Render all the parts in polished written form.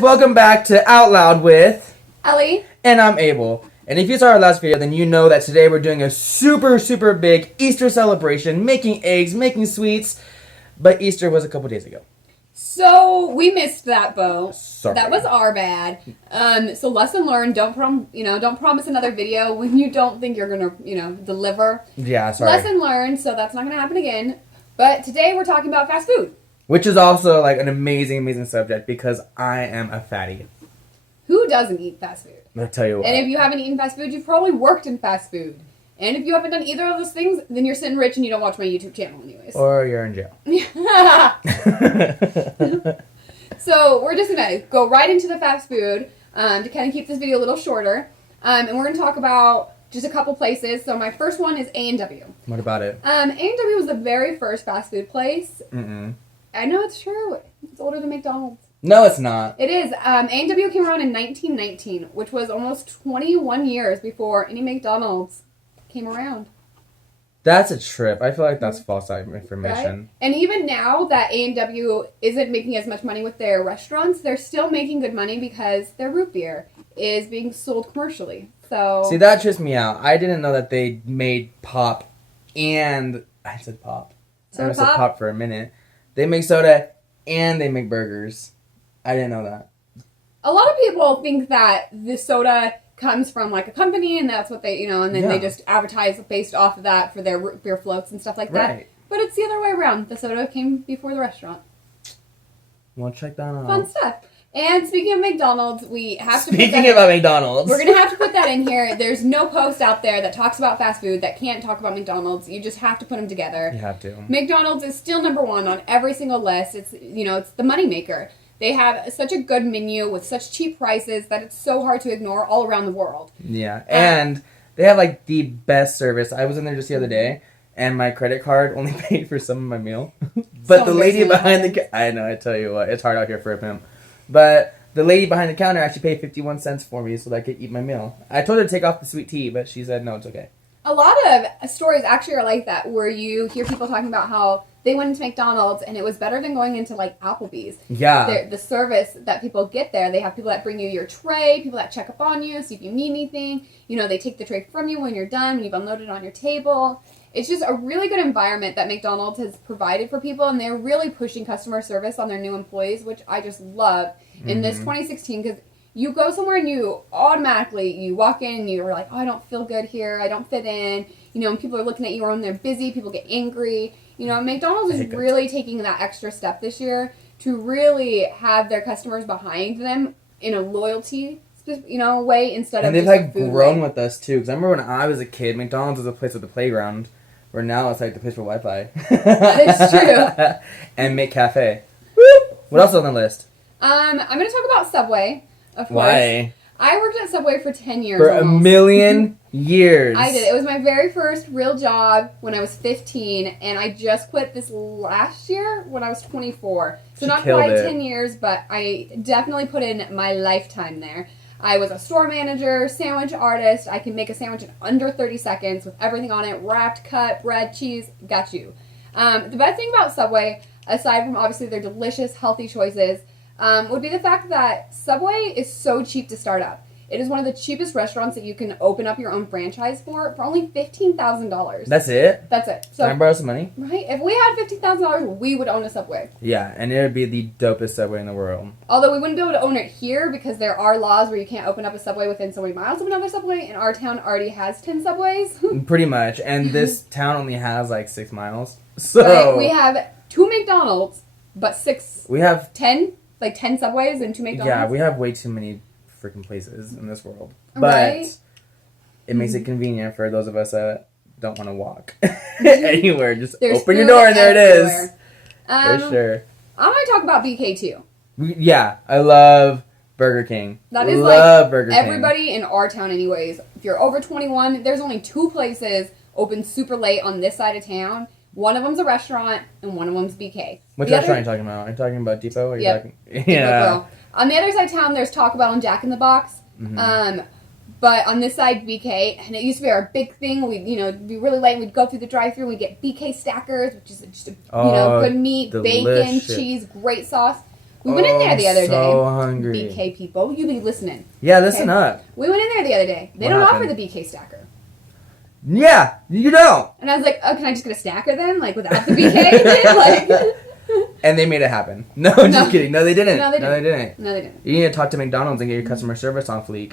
Welcome back to Out Loud with Ellie. And I'm Abel. And if you saw our last video, then you know that today we're doing a super big Easter celebration, making eggs, making sweets. But Easter was a couple days ago. So we missed that boat. Sorry. That was our bad. So lesson learned. Don't promise another video when you don't think you're gonna deliver. Yeah, sorry. Lesson learned. So that's not gonna happen again. But today we're talking about fast food, which is also like an amazing subject because I am a fatty. Who doesn't eat fast food? I'll tell you what. And if you haven't eaten fast food, you've probably worked in fast food. And if you haven't done either of those things, then you're sitting rich and you don't watch my YouTube channel anyways. Or you're in jail. So we're just going to go right into the fast food to kind of keep this video a little shorter. And we're going to talk about just a couple places. So my first one is A&W. What about it? A&W was the very first fast food place. Mm-mm. I know it's true. It's older than McDonald's. No, it's not. It is. A&W came around in 1919, which was almost 21 years before any McDonald's came around. That's a trip. I feel like that's false information. Right? And even now that A&W isn't making as much money with their restaurants, they're still making good money because their root beer is being sold commercially. So see, that trips me out. I didn't know that they made pop and... I said pop. I said pop for a minute. They make soda and they make burgers. I didn't know that. A lot of people think that the soda comes from like a company and that's what they, and then they just advertise based off of that for their root beer floats and stuff like that. Right. But it's the other way around. The soda came before the restaurant. Well, check that out. Fun stuff. And speaking of McDonald's, we have to Speaking about McDonald's. We're going to have to put that in here. There's no post out there that talks about fast food that can't talk about McDonald's. You just have to put them together. You have to. McDonald's is still number one on every single list. It's, it's the moneymaker. They have such a good menu with such cheap prices that it's so hard to ignore all around the world. Yeah, and they have like the best service. I was in there just the other day, and my credit card only paid for some of my meal. But the lady behind the I know, I tell you what, it's hard out here for a pimp. But the lady behind the counter actually paid 51 cents for me so that I could eat my meal. I told her to take off the sweet tea, but she said no, it's okay. A lot of stories actually are like that, where you hear people talking about how they went into McDonald's and it was better than going into like Applebee's. Yeah. The service that people get there, they have people that bring you your tray, people that check up on you, see if you need anything. They take the tray from you when you're done, when you've unloaded on your table. It's just a really good environment that McDonald's has provided for people, and they're really pushing customer service on their new employees, which I just love in this 2016, because you go somewhere and you walk in and you're like, oh, I don't feel good here, I don't fit in, and people are looking at you and they're busy, people get angry. McDonald's is really taking that extra step this year to really have their customers behind them in a loyalty, way instead of just a food way. And they've grown with us too, because I remember when I was a kid, McDonald's was a place with a playground, where now it's like the place for Wi-Fi. That is true. And McCafe. What else is on the list? I'm going to talk about Subway. Of course. Why? I worked at Subway for 10 years For almost. a million years. I did. It was my very first real job when I was 15, and I just quit this last year when I was 24. So not quite 10 years, but I definitely put in my lifetime there. I was a store manager, sandwich artist. I can make a sandwich in under 30 seconds with everything on it, wrapped, cut, bread, cheese, got you. The best thing about Subway, aside from obviously their delicious, healthy choices, would be the fact that Subway is so cheap to start up. It is one of the cheapest restaurants that you can open up your own franchise for only $15,000. That's it? That's it. So, can I borrow some money? Right? If we had $15,000, we would own a Subway. Yeah, and it would be the dopest Subway in the world. Although we wouldn't be able to own it here because there are laws where you can't open up a Subway within so many miles of another Subway, and our town already has 10 Subways. Pretty much, and this town only has like 6 miles. So right. We have 2 McDonald's, but 6... We have 10? Like 10 Subways and 2 McDonald's? Yeah, we have way too many freaking places in this world. But right? It makes it convenient for those of us that don't want to walk anywhere. Just There's open your door and there everywhere. it is. For sure. I'm going to talk about BK too. Yeah, I love Burger King. That is Burger King. Everybody in our town anyways. If you're over 21, there's only 2 places open super late on this side of town. One of them's a restaurant, and one of them's BK. Which restaurant are you talking about? Are you talking about Depot? Or yep. Depot Grill. On the other side of town, there's Taco Bell and Jack in the Box. Mm-hmm. But on this side, BK, and it used to be our big thing. We'd, be really late, and we'd go through the drive-thru, and we'd get BK Stackers, which is just, good meat, delicious. bacon, cheese, great sauce. We went in there the other day. So hungry. BK people, you be listening. Yeah, listen Okay. up. We went in there the other day. They What don't happened? offer the BK stacker. Yeah, you don't. And I was like, oh, can I just get a stacker then? Like, without the BK? Like, And they made it happen. No, I'm No. just kidding. No, they didn't. No, they No, they didn't. no, they didn't. You need to talk to McDonald's and get your customer service on fleek.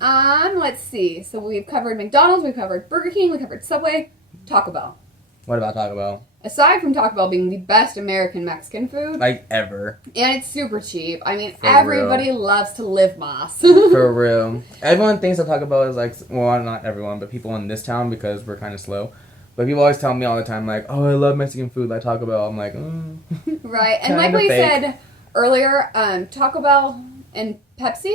Let's see. So we've covered McDonald's, we've covered Burger King, we covered Subway, Taco Bell. What about Taco Bell? Aside from Taco Bell being the best American Mexican food, Like, ever. and it's super cheap. I mean, For everybody loves to live mas. For real. Everyone thinks that Taco Bell is like, well, not everyone, but people in this town because we're kind of slow. But people always tell me all the time, like, oh, I love Mexican food like Taco Bell. I'm like, Right, and Kinda like we fake. said earlier, Taco Bell and Pepsi.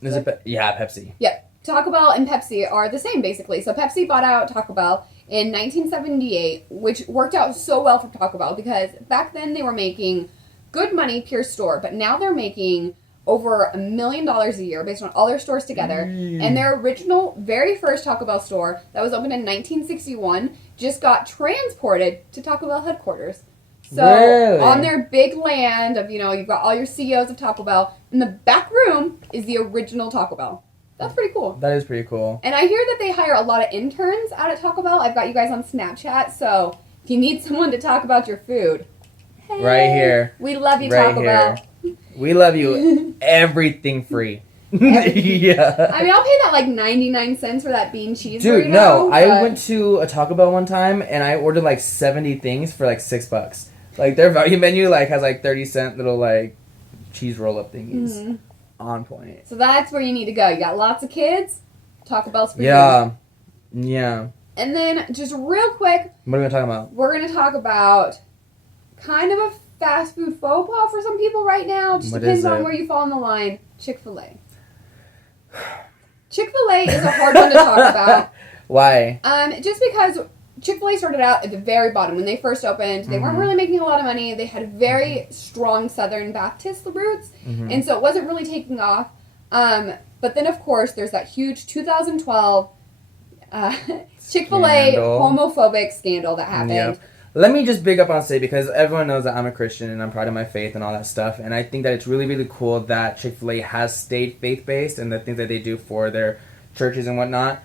Is it yeah, Pepsi. Yeah, Taco Bell and Pepsi are the same basically. So Pepsi bought out Taco Bell in 1978, which worked out so well for Taco Bell because back then they were making good money pure store, but now they're making over $1 million a year based on all their stores together. And their original, very first Taco Bell store that was opened in 1961 just got transported to Taco Bell headquarters. So Really? on their big land of, you've got all your CEOs of Taco Bell, in the back room is the original Taco Bell. That's pretty cool. That is pretty cool. And I hear that they hire a lot of interns out at Taco Bell. I've got you guys on Snapchat, so if you need someone to talk about your food, hey, Right here. We love you, Right Taco here. Bell. We love you. Everything free. Yeah. I mean, I'll pay that like 99 cents for that bean cheese Dude, burrito, no. I but- went to a Taco Bell one time and I ordered like 70 things for like $6. Like their value menu like has like 30-cent little like cheese roll up thingies. Mhm. On point. So that's where you need to go. You got lots of kids, Taco Bell's for you. Yeah. Yeah. And then, just real quick, What are we talking about? we're going to talk about kind of a fast food faux pas for some people right now. Just What depends is on it? where you fall in the line. Chick-fil-A. Chick-fil-A is a hard one to talk about. Why? Just because Chick-fil-A started out at the very bottom. When they first opened, they weren't Mhm. really making a lot of money. They had very strong Southern Baptist roots, Mhm. and so it wasn't really taking off. But then, of course, there's that huge 2012 Chick-fil-A Scandal. homophobic scandal that happened. Yep. Let me just big up on say because everyone knows that I'm a Christian and I'm proud of my faith and all that stuff. And I think that it's really, really cool that Chick-fil-A has stayed faith-based and the things that they do for their churches and whatnot.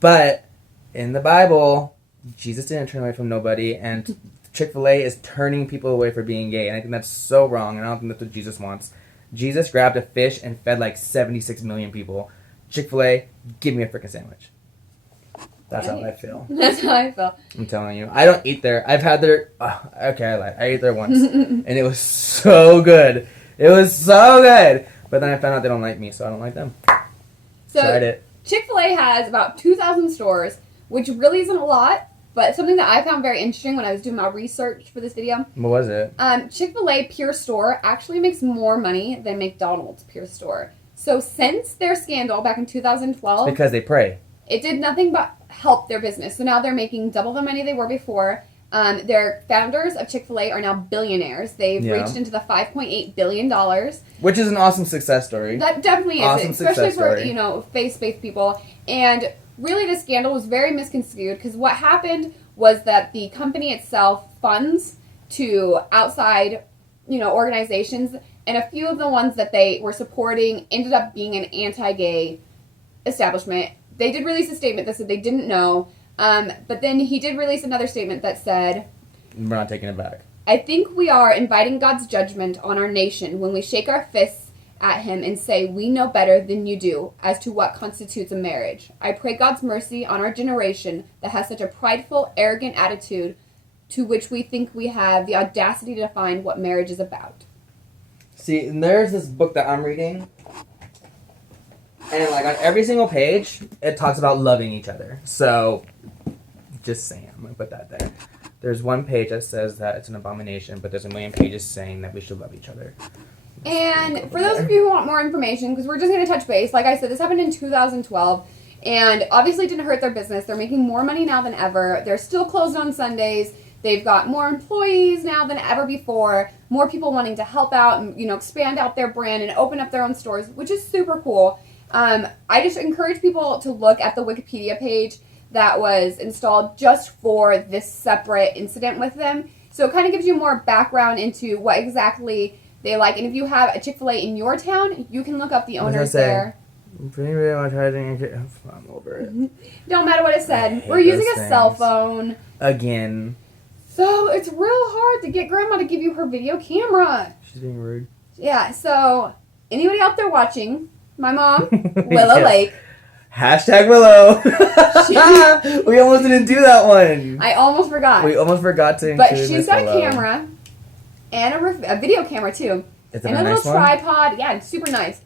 But in the Bible, Jesus didn't turn away from nobody, and Chick-fil-A is turning people away for being gay. And I think that's so wrong, and I don't think that's what Jesus wants. Jesus grabbed a fish and fed like 76 million people. Chick-fil-A, give me a freaking sandwich. That's how I feel. That's how I felt. I'm telling you. I don't eat there. I've had their... okay, I lied. I ate there once. And it was so good. It was so good. But then I found out they don't like me, so I don't like them. So Tried it. Chick-fil-A has about 2,000 stores, which really isn't a lot, but something that I found very interesting when I was doing my research for this video. What was it? Chick-fil-A Pure Store actually makes more money than McDonald's Pure Store. So since their scandal back in 2012, Because they pray. it did nothing but help their business. So now they're making double the money they were before. Their founders of Chick-fil-A are now billionaires. They've Yeah. reached into the $5.8 billion. Which is an awesome success story. That definitely is, Awesome especially success for, story. faith-based people. And really the scandal was very misconstrued because what happened was that the company itself funds to outside, organizations, and a few of the ones that they were supporting ended up being an anti-gay establishment. They did release a statement that said they didn't know, but then he did release another statement that said, We're not taking it back. I think we are inviting God's judgment on our nation when we shake our fists at him and say, we know better than you do as to what constitutes a marriage. I pray God's mercy on our generation that has such a prideful, arrogant attitude to which we think we have the audacity to define what marriage is about. See, and there's this book that I'm reading. And, like, on every single page, it talks about loving each other. So, just saying. I'm going to put that there. There's one page that says that it's an abomination, but there's a million pages saying that we should love each other. And for those of you who want more information, because we're just going to touch base, like I said, this happened in 2012, and obviously it didn't hurt their business. They're making more money now than ever. They're still closed on Sundays. They've got more employees now than ever before, more people wanting to help out and, expand out their brand and open up their own stores, which is super cool. I just encourage people to look at the Wikipedia page that was installed just for this separate incident with them. So it kind of gives you more background into what exactly they like. And if you have a Chick-fil-A in your town, you can look up the I was gonna owners say, there. Pretty much hiding. I'm over it. Don't matter what it said. hate We're using those a cell things. phone. Again. So it's real hard to get Grandma to give you her video camera. She's being rude. Yeah, so anybody out there watching, my mom, Willow Yeah. Lake. Hashtag Willow. We almost didn't do that one. I almost forgot. We almost forgot to But include she's Miss got a Willow. camera and a video camera too. Is it And a a nice little one? tripod. Yeah, it's super nice.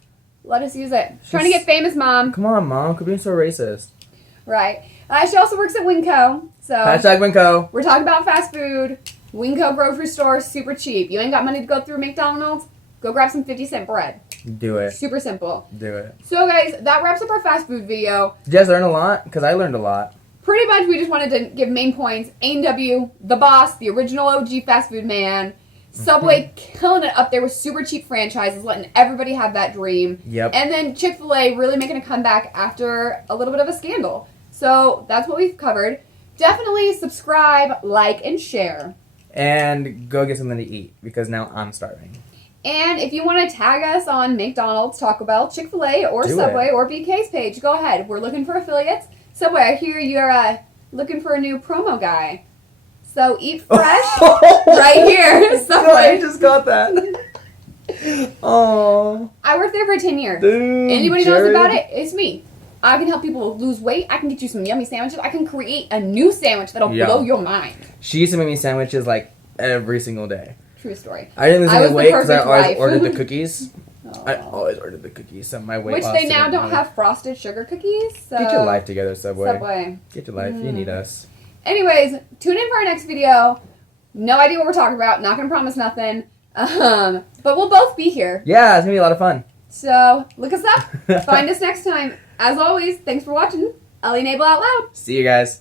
Let us use it. Trying to get famous, Mom. Come on, Mom. Quit being so racist. Right. She also works at Winco. So Hashtag Winco. we're talking about fast food. Winco grocery store, super cheap. You ain't got money to go through McDonald's? Go grab some 50-cent bread. Do it. Super simple. Do it. So guys, that wraps up our fast food video. Did you guys learn a lot? Because I learned a lot. Pretty much we just wanted to give main points. A&W, the boss, the original OG fast food man. Subway killing it up there with super cheap franchises, letting everybody have that dream. Yep. And then Chick-fil-A really making a comeback after a little bit of a scandal. So that's what we've covered. Definitely subscribe, like, and share. And go get something to eat because now I'm starving. And if you want to tag us on McDonald's, Taco Bell, Chick-fil-A, or Do Subway, it. or BK's page, go ahead. We're looking for affiliates. Subway, I hear you're looking for a new promo guy. So eat fresh right here. I Subway. just got that. Oh, I worked there for 10 years. dude. Anybody Jared. knows about it, it's me. I can help people lose weight. I can get you some yummy sandwiches. I can create a new sandwich that'll Yeah. blow your mind. She used to make me sandwiches like every single day. True story. I didn't lose I any was the weight because I perfect always wife. ordered the cookies. Oh. I always ordered the cookies, so my weight Which loss they now didn't don't really- have frosted sugar cookies. So Get your life together, Subway. Subway. Get your life. You need us. Anyways, tune in for our next video. No idea what we're talking about. Not gonna promise nothing. But we'll both be here. Yeah, it's gonna be a lot of fun. So look us up. Find us next time. As always, thanks for watching. Ellie and Abel Out Loud. See you guys.